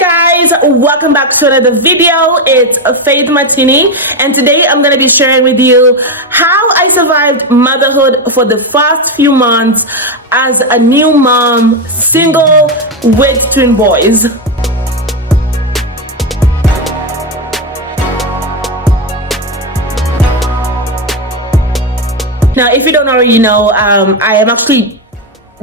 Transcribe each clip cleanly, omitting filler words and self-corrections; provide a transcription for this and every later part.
Guys, welcome back to another video. It's Faith Matini, and today I'm going to be sharing with you how I survived motherhood for the first few months as a new mom, single with twin boys. Now, if you don't already know, I am actually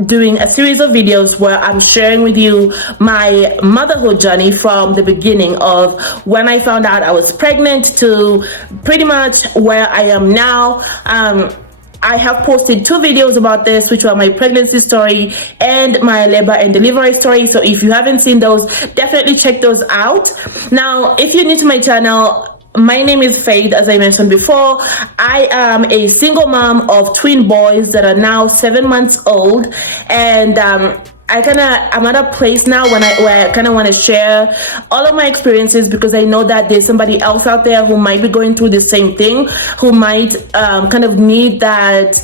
doing a series of videos where I'm sharing with you my motherhood journey from the beginning of when I found out I was pregnant to pretty much where I am now. I have posted 2 videos about this, which were my pregnancy story and my labor and delivery story. So if you haven't seen those, definitely check those out. Now, if you're new to my channel, my name is Faith, as I mentioned before. I am a single mom of twin boys that are now 7 months old, and I'm at a place now where I kind of want to share all of my experiences, because I know that there's somebody else out there who might be going through the same thing, who might kind of need that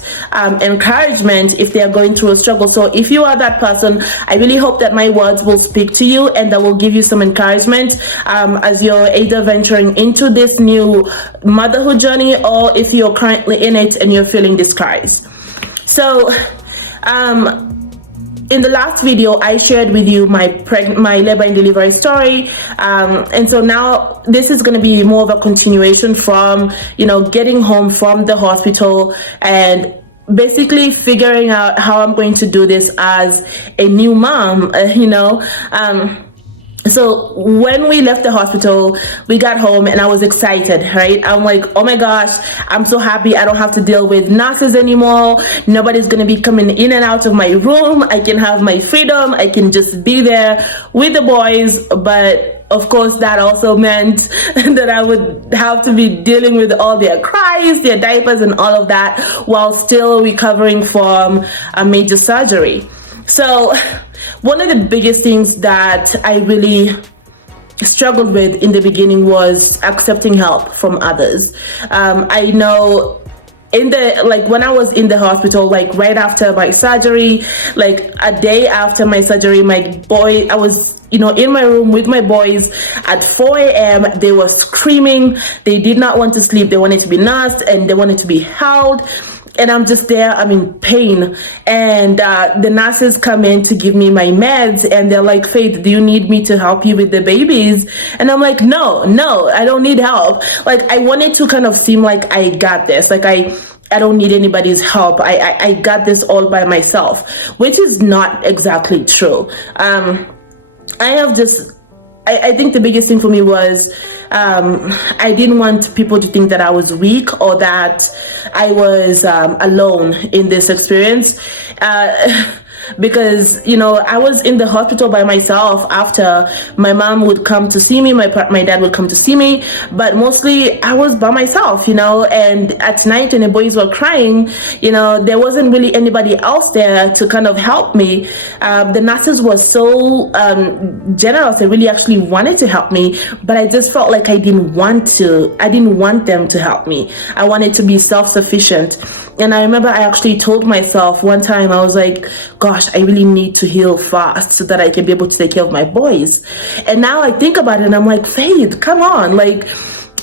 encouragement if they're going through a struggle. So if you are that person, I really hope that my words will speak to you and that will give you some encouragement as you're either venturing into this new motherhood journey, or if you're currently in it and you're feeling discouraged. So in the last video, I shared with you my labor and delivery story, and so now this is going to be more of a continuation from, getting home from the hospital and basically figuring out how I'm going to do this as a new mom. So when we left the hospital, we got home and I was excited, right? I'm like, oh my gosh, I'm so happy I don't have to deal with nurses anymore. Nobody's going to be coming in and out of my room. I can have my freedom. I can just be there with the boys. But of course, that also meant that I would have to be dealing with all their cries, their diapers, and all of that while still recovering from a major surgery. So one of the biggest things that I really struggled with in the beginning was accepting help from others. I know when I was in the hospital, right after my surgery, a day after my surgery, I was in my room with my boys at 4 a.m. They were screaming. They did not want to sleep. They wanted to be nursed and they wanted to be held. And I'm just there, I'm in pain. And the nurses come in to give me my meds, and they're like, Faith, do you need me to help you with the babies? And I'm like, no, I don't need help. I wanted to kind of seem like I got this. I don't need anybody's help. I got this all by myself, which is not exactly true. I think the biggest thing for me was I didn't want people to think that I was weak or that I was alone in this experience. Because I was in the hospital by myself. After my mom would come to see me, my dad would come to see me, but mostly I was by myself, and at night when the boys were crying, there wasn't really anybody else there to kind of help me. The nurses were so generous. They really actually wanted to help me, but I just felt like I didn't want them to help me. I wanted to be self-sufficient. And I remember I actually told myself one time, I was like, gosh, I really need to heal fast so that I can be able to take care of my boys. And now I think about it and I'm like, Faith, come on.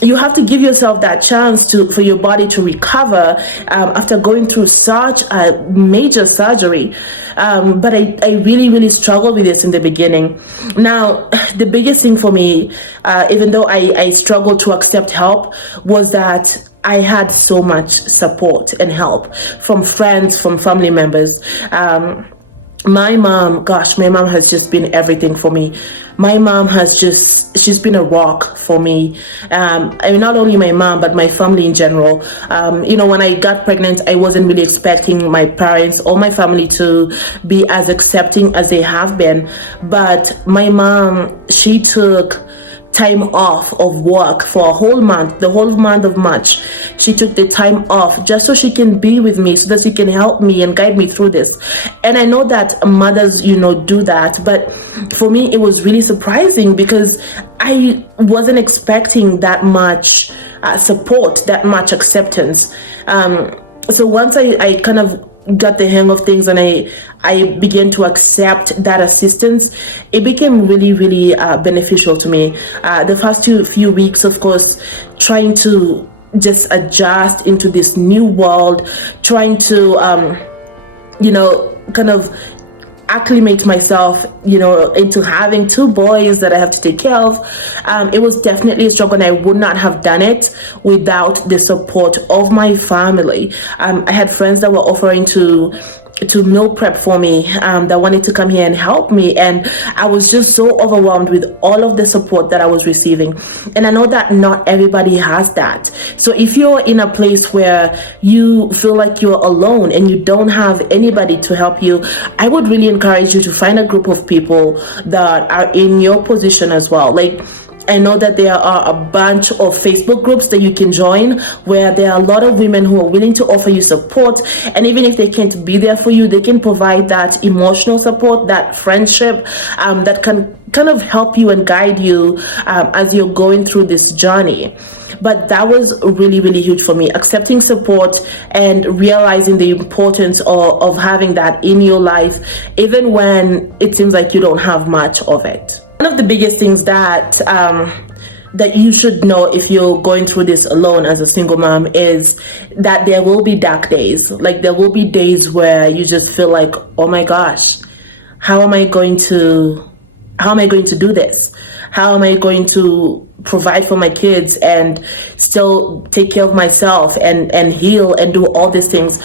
You have to give yourself that chance for your body to recover after going through such a major surgery. But I really, really struggled with this in the beginning. Now, the biggest thing for me, even though I struggled to accept help, was that I had so much support and help from friends, from family members. My mom has just been everything for me. My mom she's been a rock for me. Not only my mom, but my family in general. When I got pregnant, I wasn't really expecting my parents or my family to be as accepting as they have been. But my mom, she took time off of work for a whole month, the whole month of March. She took the time off just so she can be with me, so that she can help me and guide me through this. And I know that mothers, do that, but for me, it was really surprising because I wasn't expecting that much support, that much acceptance. So once I kind of got the hang of things and I began to accept that assistance, it became really, really beneficial to me. The first few weeks, of course, trying to just adjust into this new world, trying to, kind of acclimate myself, into having two boys that I have to take care of. It was definitely a struggle, and I would not have done it without the support of my family. I had friends that were offering to meal prep for me, that wanted to come here and help me, and I was just so overwhelmed with all of the support that I was receiving. And I know that not everybody has that. So if you're in a place where you feel like you're alone and you don't have anybody to help you, I would really encourage you to find a group of people that are in your position as well. Like, I know that there are a bunch of Facebook groups that you can join where there are a lot of women who are willing to offer you support. And even if they can't be there for you, they can provide that emotional support, that friendship, that can kind of help you and guide you as you're going through this journey. But that was really, really huge for me, accepting support and realizing the importance of having that in your life, even when it seems like you don't have much of it. One of the biggest things that you should know if you're going through this alone as a single mom is that there will be dark days. Like, there will be days where you just feel like, oh my gosh, how am I going to do this? How am I going to provide for my kids and still take care of myself and heal and do all these things?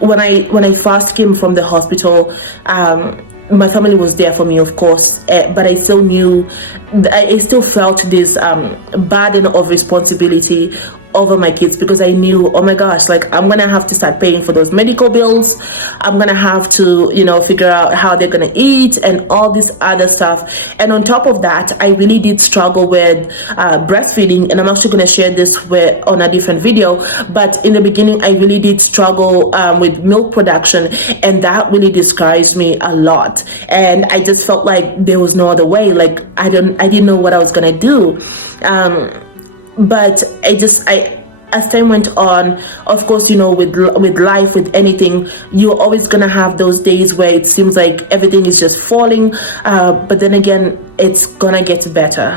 When I first came from the hospital, my family was there for me, of course, but I still felt this burden of responsibility over my kids, because I knew, oh my gosh, like, I'm gonna have to start paying for those medical bills. I'm gonna have to, figure out how they're gonna eat and all this other stuff. And on top of that, I really did struggle with breastfeeding, and I'm actually gonna share this on a different video. But in the beginning, I really did struggle with milk production, and that really discouraged me a lot. And I just felt like there was no other way. Like, I didn't know what I was gonna do. But as time went on, of course, with life, with anything, you're always gonna have those days where it seems like everything is just falling. But then again, it's gonna get better.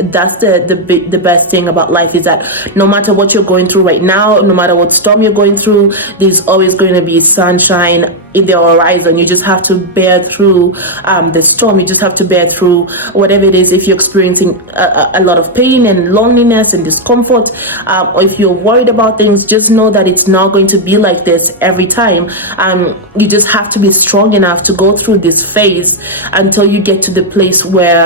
That's the best thing about life, is that no matter what you're going through right now, no matter what storm you're going through, there's always going to be sunshine in the horizon. You just have to bear through the storm. You just have to bear through whatever it is. If you're experiencing a lot of pain and loneliness and discomfort, or if you're worried about things, just know that it's not going to be like this every time. You just have to be strong enough to go through this phase until you get to the place where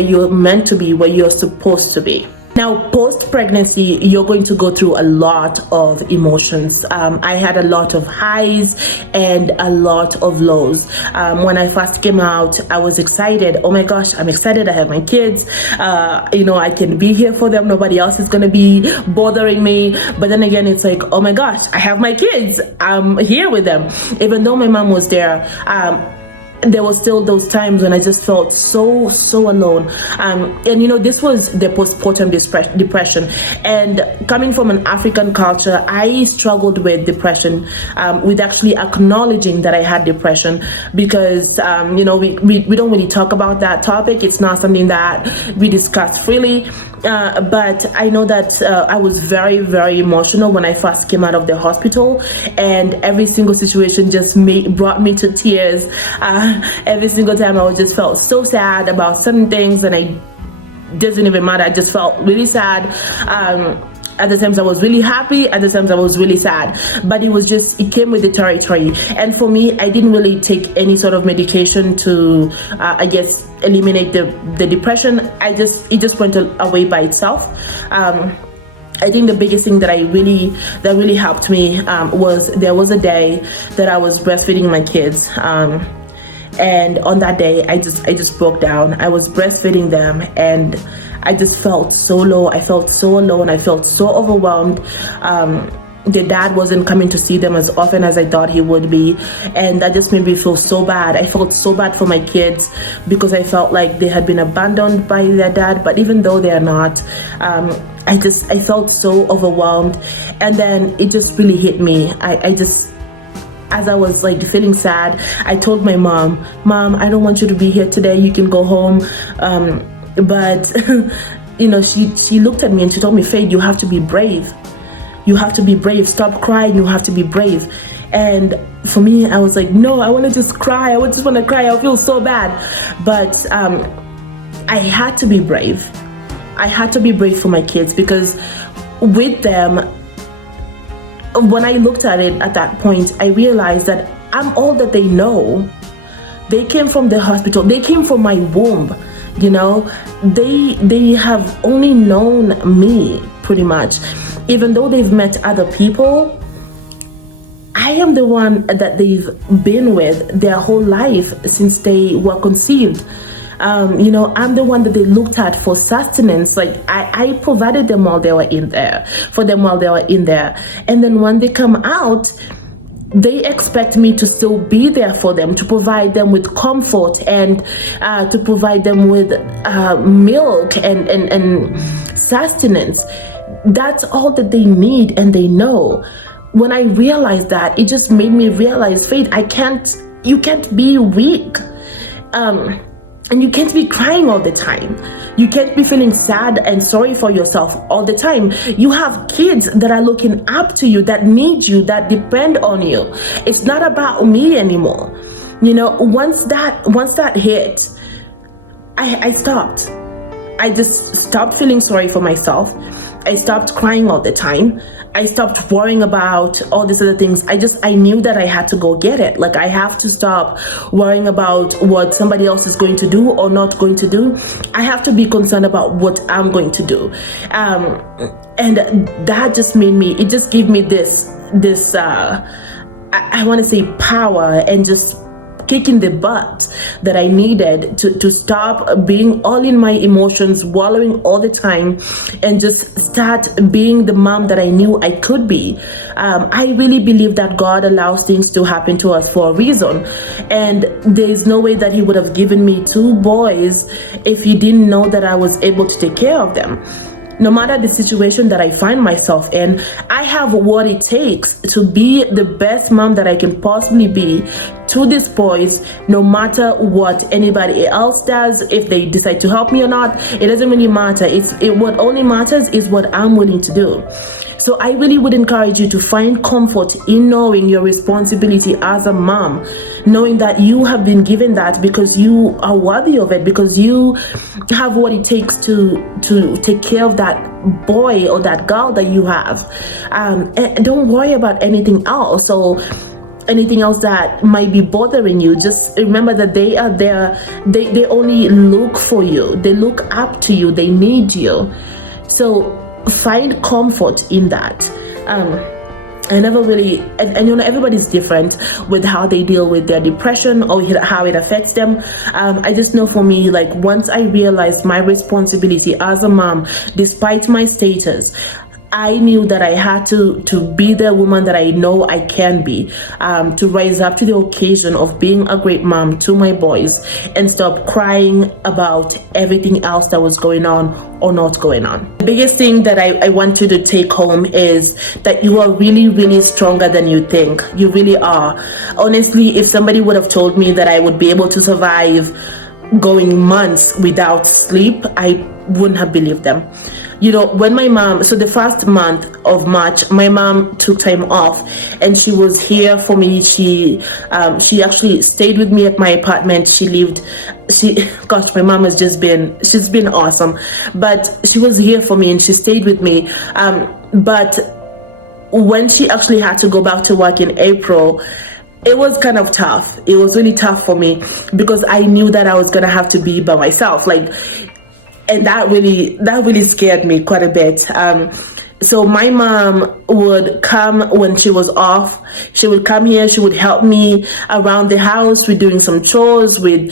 you're meant to be, where you're supposed to be. Now, post-pregnancy, you're going to go through a lot of emotions. I had a lot of highs and a lot of lows. When I first came out, I was excited. Oh my gosh, I'm excited. I have my kids. I can be here for them. Nobody else is going to be bothering me. But then again, it's like, oh my gosh, I have my kids. I'm here with them. Even though my mom was there, there was still those times when I just felt so alone. And this was the postpartum depression. And coming from an African culture, I struggled with depression, with actually acknowledging that I had depression, because we don't really talk about that topic. It's not something that we discuss freely. But I know that I was very, very emotional when I first came out of the hospital, and every single situation just brought me to tears. Every single time I just felt so sad about certain things, and it doesn't even matter. I just felt really sad. At the times I was really happy, at the times I was really sad, but it came with the territory. And for me, I didn't really take any sort of medication to, eliminate the depression. It just went away by itself. I think the biggest thing that really helped me was there was a day that I was breastfeeding my kids. And on that day, I just broke down. I was breastfeeding them, and I just felt so low. I felt so alone. I felt so overwhelmed. The dad wasn't coming to see them as often as I thought he would be, and that just made me feel so bad. I felt so bad for my kids, because I felt like they had been abandoned by their dad, but even though they are not, I felt so overwhelmed. And then it just really hit me. as I was like feeling sad, I told my mom, I don't want you to be here today. You can go home. But she looked at me and she told me, Faith, you have to be brave. You have to be brave. Stop crying. You have to be brave. And for me, I was like, no, I want to just cry. I just want to cry. I feel so bad. But I had to be brave. I had to be brave for my kids, because with them, when I looked at it at that point, I realized that I'm all that they know. They came from the hospital. They came from my womb. They have only known me, pretty much. Even though they've met other people, I am the one that they've been with their whole life since they were conceived. I'm the one that they looked at for sustenance. Like I provided them while they were in there, for them while they were in there. And then when they come out, they expect me to still be there for them, to provide them with comfort and to provide them with milk and sustenance. That's all that they need and they know. When I realized that, it just made me realize, Faith, you can't be weak. And you can't be crying all the time. You can't be feeling sad and sorry for yourself all the time. You have kids that are looking up to you, that need you, that depend on you. It's not about me anymore. Once that hit, I stopped. I just stopped feeling sorry for myself. I stopped crying all the time. I stopped worrying about all these other things. I knew that I had to go get it. Like, I have to stop worrying about what somebody else is going to do or not going to do. I have to be concerned about what I'm going to do. And that just it just gave me this I want to say power and just kicking the butt that I needed to stop being all in my emotions, wallowing all the time, and just start being the mom that I knew I could be. I really believe that God allows things to happen to us for a reason, and there's no way that He would have given me 2 boys if He didn't know that I was able to take care of them. No matter the situation that I find myself in, I have what it takes to be the best mom that I can possibly be to these boys, no matter what anybody else does. If they decide to help me or not, it doesn't really matter. What only matters is what I'm willing to do. So I really would encourage you to find comfort in knowing your responsibility as a mom, knowing that you have been given that because you are worthy of it, because you have what it takes to take care of that boy or that girl that you have. And don't worry about anything else or anything else that might be bothering you. Just remember that they are there. They only look for you. They look up to you. They need you. So find comfort in that. I never really, and everybody's different with how they deal with their depression or how it affects them. I just know for me, like, once I realized my responsibility as a mom, despite my status, I knew that I had to be the woman that I know I can be, to rise up to the occasion of being a great mom to my boys and stop crying about everything else that was going on or not going on. The biggest thing that I want you to take home is that you are really, really stronger than you think. You really are. Honestly, if somebody would have told me that I would be able to survive going months without sleep, I wouldn't have believed them. When my mom, so the first month of March, my mom took time off and she was here for me. She actually stayed with me at my apartment. Gosh, my mom she's been awesome, but she was here for me and she stayed with me. But when she actually had to go back to work in April, it was kind of tough. It was really tough for me because I knew that I was going to have to be by myself. And that really scared me quite a bit. So my mom would come when she was off. She would come here. She would help me around the house with doing some chores. She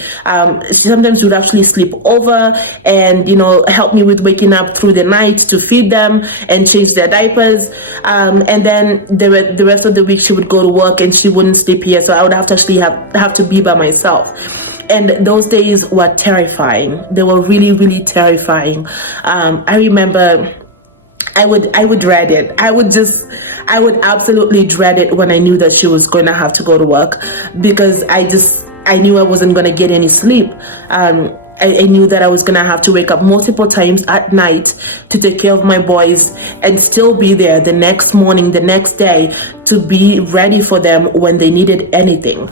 sometimes would actually sleep over and help me with waking up through the night to feed them and change their diapers. And then the rest of the week she would go to work and she wouldn't sleep here. So I would have to actually have to be by myself. And those days were terrifying. They were really, really terrifying. I remember I would dread it. I I would absolutely dread it when I knew that she was going to have to go to work, because I knew I wasn't going to get any sleep. I knew that I was going to have to wake up multiple times at night to take care of my boys and still be there the next morning, the next day, to be ready for them when they needed anything.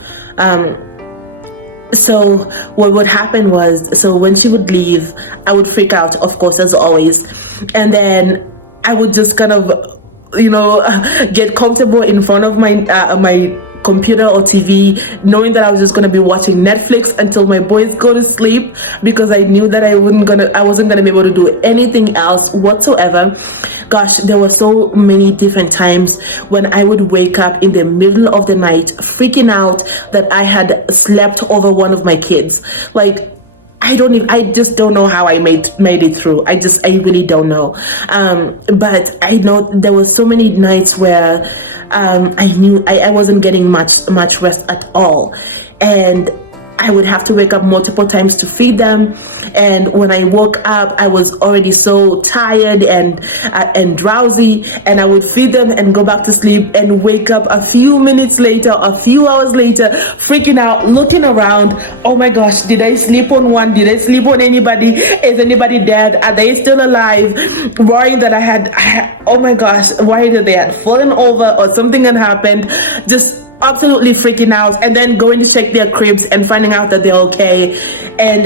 So what would happen was, so when she would leave, I would freak out, of course, as always. And then I would just kind of, get comfortable in front of my computer or TV, knowing that I was just going to be watching Netflix until my boys go to sleep, because I knew that I wasn't going to be able to do anything else whatsoever. Gosh, there were so many different times when I would wake up in the middle of the night freaking out that I had slept over one of my kids. Like, I just don't know how I made it through. I really don't know. But I know there were so many nights where I knew I wasn't getting much rest at all, and I would have to wake up multiple times to feed them. And when I woke up, I was already so tired and drowsy, and I would feed them and go back to sleep and wake up a few minutes later, a few hours later, freaking out, looking around. Oh my gosh, did I sleep on one? Did I sleep on anybody? Is anybody dead? Are they still alive? Worrying that I had, oh my gosh, worried that they had fallen over or something had happened. Just absolutely freaking out, and then going to check their cribs and finding out that they're okay, and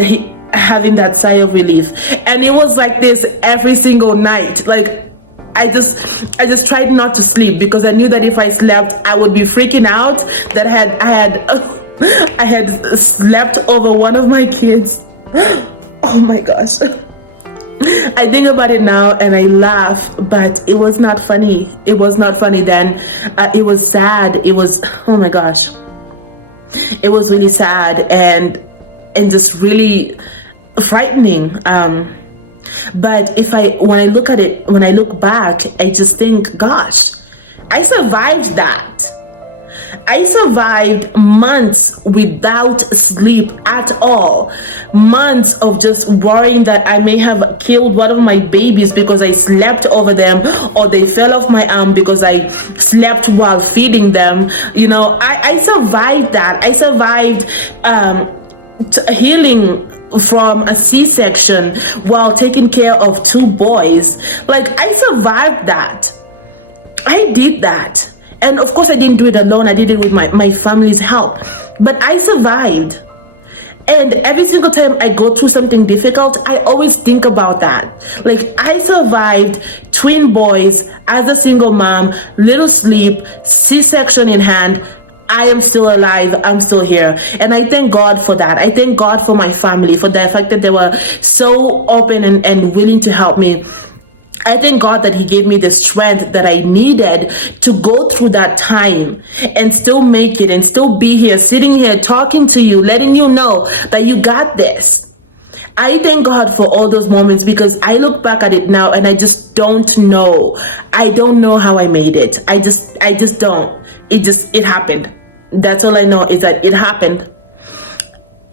having that sigh of relief. And it was like this every single night. Like, I just tried not to sleep, because I knew that if I slept, I would be freaking out that I had slept over one of my kids. Oh my gosh. I think about it now and I laugh, but it was not funny. It was not funny then. It was sad. It was, oh my gosh. It was really sad and just really frightening. But when I look back, I just think, gosh, I survived that. I survived months without sleep at all. Months of just worrying that I may have killed one of my babies because I slept over them, or they fell off my arm because I slept while feeding them. I survived that. I survived healing from a C-section while taking care of 2 boys. Like, I survived that. I did that. And of course, I didn't do it alone. I did it with my family's help. But I survived. And every single time I go through something difficult, I always think about that. Like, I survived twin boys as a single mom, little sleep, C-section in hand. I am still alive. I'm still here. And I thank God for that. I thank God for my family, for the fact that they were so open and willing to help me. I thank God that He gave me the strength that I needed to go through that time and still make it and still be here, sitting here, talking to you, letting you know that you got this. I thank God for all those moments, because I look back at it now and I just don't know. I don't know how I made it. I just don't. It happened. That's all I know, is that it happened.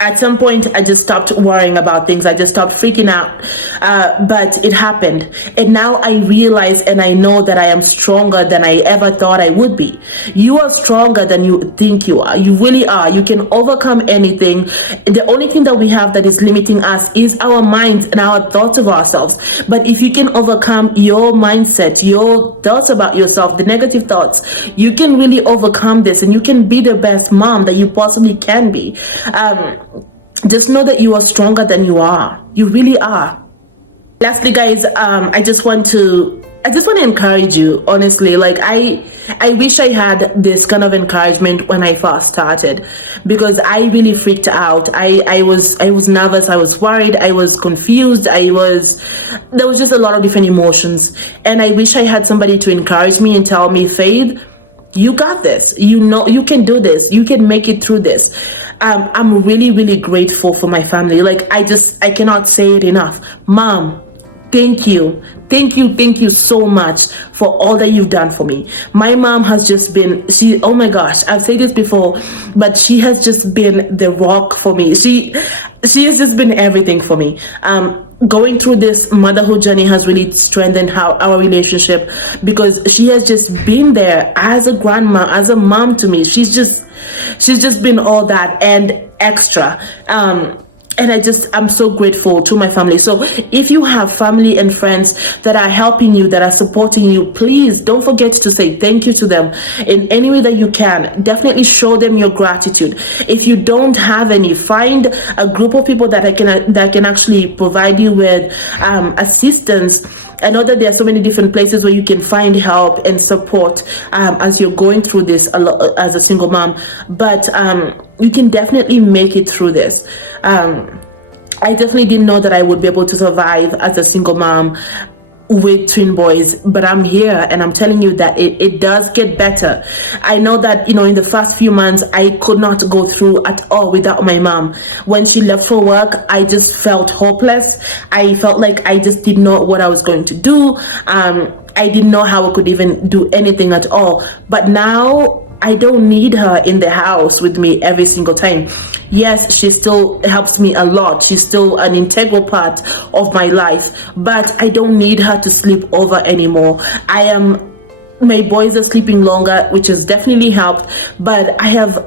At some point, I just stopped worrying about things. I just stopped freaking out. But it happened. And now I realize and I know that I am stronger than I ever thought I would be. You are stronger than you think you are. You really are. You can overcome anything. The only thing that we have that is limiting us is our minds and our thoughts of ourselves. But if you can overcome your mindset, your thoughts about yourself, the negative thoughts, you can really overcome this, and you can be the best mom that you possibly can be. Just know that you are stronger than you are. You really are. Lastly, guys, I just want to encourage you, honestly. Like, I wish I had this kind of encouragement when I first started, because I really freaked out. I was nervous, I was worried, I was confused, there was just a lot of different emotions. And I wish I had somebody to encourage me and tell me, Faith, you got this. You know, you can do this. You can make it through this. I'm really, really grateful for my family. Like, I cannot say it enough. Mom, thank you. Thank you so much for all that you've done for me. My mom has just been, oh my gosh, I've said this before, but she has just been the rock for me. She has just been everything for me. going through this motherhood journey has really strengthened our relationship, because she has just been there as a grandma, as a mom to me. She's just been all that and extra. And I'm so grateful to my family. So if you have family and friends that are helping you, that are supporting you, please don't forget to say thank you to them in any way that you can. Definitely show them your gratitude. If you don't have any, find a group of people that can actually provide you with assistance. I know that there are so many different places where you can find help and support as you're going through this as a single mom, but you can definitely make it through this. I definitely didn't know that I would be able to survive as a single mom with twin boys, but I'm here, and I'm telling you that it does get better. I know that, in the first few months I could not go through at all without my mom. When she left for work, I just felt hopeless. I felt like I just didn't know what I was going to do. I didn't know how I could even do anything at all. But now I don't need her in the house with me every single time. Yes, she still helps me a lot. She's still an integral part of my life, but I don't need her to sleep over anymore. My boys are sleeping longer, which has definitely helped, but I have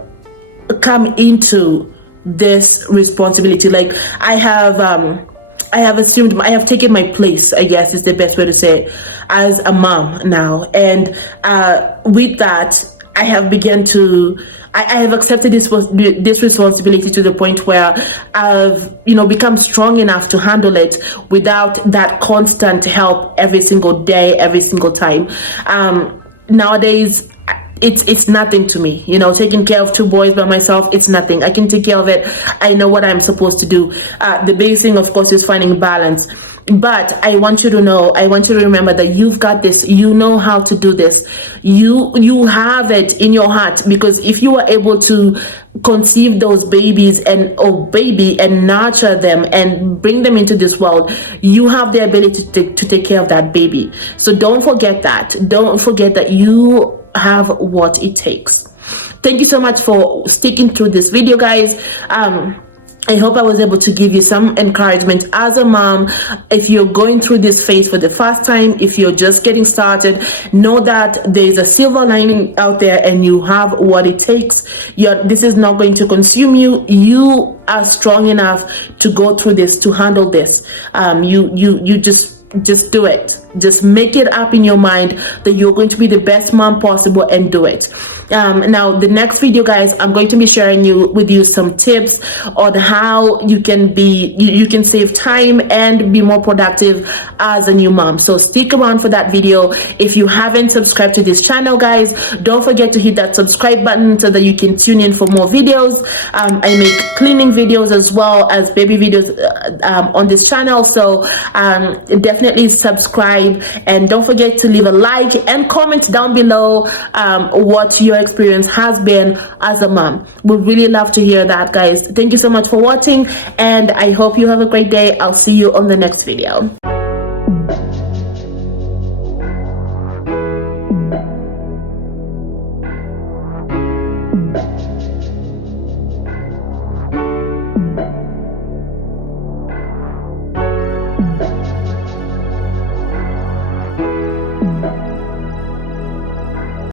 come into this responsibility. Like I have taken my place, I guess is the best way to say it, as a mom now. And with that, I have accepted this responsibility to the point where I've, become strong enough to handle it without that constant help every single day, every single time. Nowadays, it's nothing to me. Taking care of two boys by myself, it's nothing. I can take care of it. I know what I'm supposed to do. The biggest thing, of course, is finding balance. But I want you to remember that you've got this. You know how to do this. You have it in your heart, because if you are able to conceive those babies and nurture them and bring them into this world, you have the ability to take care of that baby. So don't forget that. Don't forget that you have what it takes. Thank you so much for sticking through this video, guys. I hope I was able to give you some encouragement as a mom. If you're going through this phase for the first time, if you're just getting started, know that there's a silver lining out there and you have what it takes. This is not going to consume you. You are strong enough to go through this, to handle this. You just do it. Just make it up in your mind that you're going to be the best mom possible, and do it. Now the next video, guys, I'm going to be sharing with you some tips on how you can save time and be more productive as a new mom. So stick around for that video. If you haven't subscribed to this channel, guys, don't forget to hit that subscribe button so that you can tune in for more videos. I make cleaning videos as well as baby videos on this channel, so definitely subscribe, and don't forget to leave a like and comment down below what your experience has been as a mom. We'd really love to hear that, guys. Thank you so much for watching, and I hope you have a great day. I'll see you on the next video.